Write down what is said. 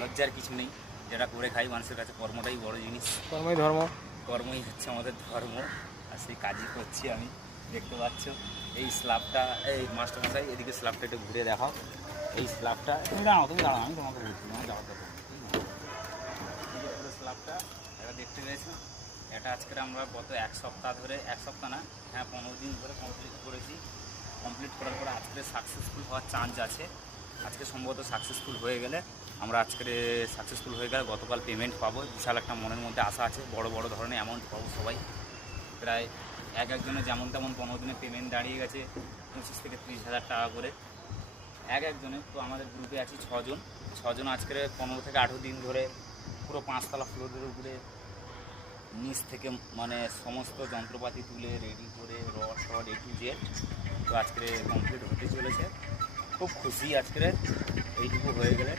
লজ্জার কিছু নেই, যেটা করে খাই মানুষের কাছে কর্মটাই বড় জিনিস। কর্মই ধর্ম। কর্মই হচ্ছে আমাদের ধর্ম, আর সেই কাজই করছি আমি। দেখতে পাচ্ছ এই স্ল্যাবটা, এই মাস্টারমশাই এদিকে স্ল্যাবটা একটু ঘুরে দেখাও। এই স্ল্যাবটা তুমি দাঁড়াও আমি তোমাকে বলছি, তোমার যাওয়ার দরকার নেই। এই যে পুরো স্ল্যাবটা এটা দেখতে পেয়েছো, এটা আজকের আমরা গত এক সপ্তাহ ধরে, এক সপ্তাহ না, হ্যাঁ 15 দিন ধরে কমপ্লিট করেছি। কমপ্লিট করার পরে আজকে সাকসেসফুল হওয়ার চান্স আছে। আজকে সম্ভবত সাকসেসফুল হয়ে গেলে আমরা সাকসেসফুল হয়ে গেলে গতকাল পেমেন্ট পাবো। বিশাল একটা মনের মধ্যে আশা আছে, বড় বড় ধরনের অ্যামাউন্ট পাবো সবাই। প্রায় একজনের যেমন তেমন 15 দিনে পেমেন্ট দাঁড়িয়ে গেছে 25 থেকে 30,000 টাকা করে একজনের। তো আমাদের গ্রুপে আছি 6 জন আজকের 15 থেকে 18 দিন ধরে পুরো 5তলা ফ্লোরের উপরে নিচ থেকে মানে সমস্ত যন্ত্রপাতি তুলে রেডি করে রড A to Z। তো আজকে কমপ্লিট হতে চলেছে, খুব খুশি আজকে এইটুকু হয়ে গেলে।